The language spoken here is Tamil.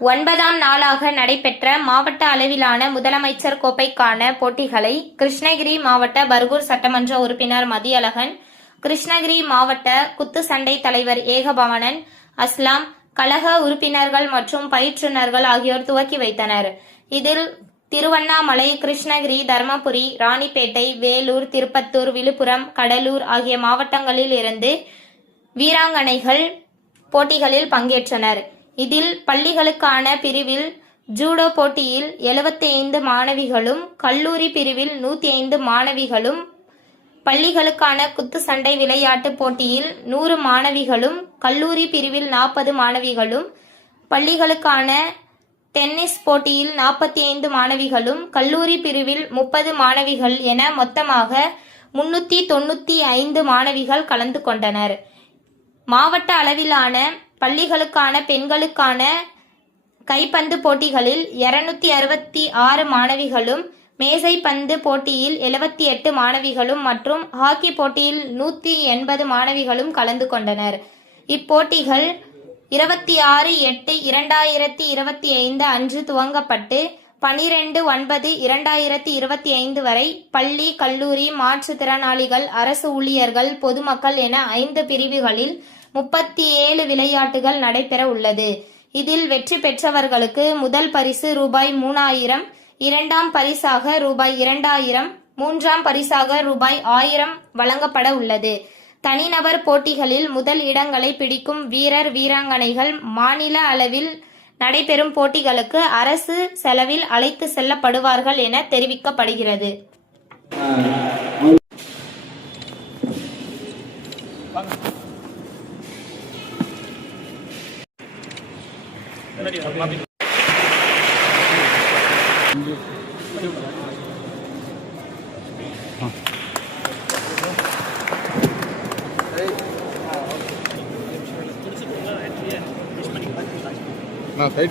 ஒன்பதாம் நாளாக நடைபெற்ற மாவட்ட அளவிலான முதலமைச்சர் கோப்பைக்கான போட்டிகளை கிருஷ்ணகிரி மாவட்ட பர்கூர் சட்டமன்ற உறுப்பினர் மதியழகன் கிருஷ்ணகிரி மாவட்ட குத்து சண்டை தலைவர் ஏகபவனன் அஸ்லாம் கழக உறுப்பினர்கள் மற்றும் பயிற்றுனர்கள் ஆகியோர் துவக்கி வைத்தனர். இதில் திருவண்ணாமலை கிருஷ்ணகிரி தருமபுரி ராணிப்பேட்டை வேலூர் திருப்பத்தூர் விழுப்புரம் கடலூர் ஆகிய மாவட்டங்களில் இருந்து வீராங்கனைகள் போட்டிகளில் பங்கேற்றனர். இதில் பள்ளிகளுக்கான பிரிவில் ஜூடோ போட்டியில் 75 மாணவிகளும் கல்லூரி பிரிவில் 105 மாணவிகளும் பள்ளிகளுக்கான குத்து சண்டை விளையாட்டு போட்டியில் நூறு மாணவிகளும் கல்லூரி பிரிவில் நாற்பது மாணவிகளும் பள்ளிகளுக்கான டென்னிஸ் போட்டியில் நாற்பத்தி ஐந்து மாணவிகளும் கல்லூரி பிரிவில் முப்பது மாணவிகள் என மொத்தமாக முன்னூற்றி தொண்ணூற்றி ஐந்து மாணவிகள் கலந்து கொண்டனர். மாவட்ட அளவிலான பள்ளிகளுக்கான பெண்களுக்கான கைப்பந்து போட்டிகளில் 268 அறுபத்தி ஆறு மாணவிகளும் மேசைப்பந்து போட்டியில் 78 எட்டு மாணவிகளும் மற்றும் ஹாக்கி போட்டியில் நூற்றி எண்பது மாணவிகளும் கலந்து கொண்டனர். இப்போட்டிகள் இருபத்தி ஆறு எட்டு இரண்டாயிரத்தி இருபத்தி ஐந்து அன்று துவங்கப்பட்டு பனிரெண்டு ஒன்பது இரண்டாயிரத்தி இருபத்தி ஐந்து வரை பள்ளி கல்லூரி மாற்றுத்திறனாளிகள் அரசு ஊழியர்கள் பொதுமக்கள் என ஐந்து பிரிவுகளில் முப்பத்தி ஏழு விளையாட்டுகள் நடைபெற உள்ளது. இதில் வெற்றி பெற்றவர்களுக்கு முதல் பரிசு ரூபாய் மூணாயிரம் இரண்டாம் பரிசாக ரூபாய் இரண்டாயிரம் மூன்றாம் பரிசாக ரூபாய் ஆயிரம் வழங்கப்பட உள்ளது. தனிநபர் போட்டிகளில் முதல் இடங்களை பிடிக்கும் வீரர் வீராங்கனைகள் மாநில அளவில் நடைபெறும் போட்டிகளுக்கு அரசு செலவில் அழைத்து செல்லப்படுவார்கள் என தெரிவிக்கப்படுகிறது. Nou, het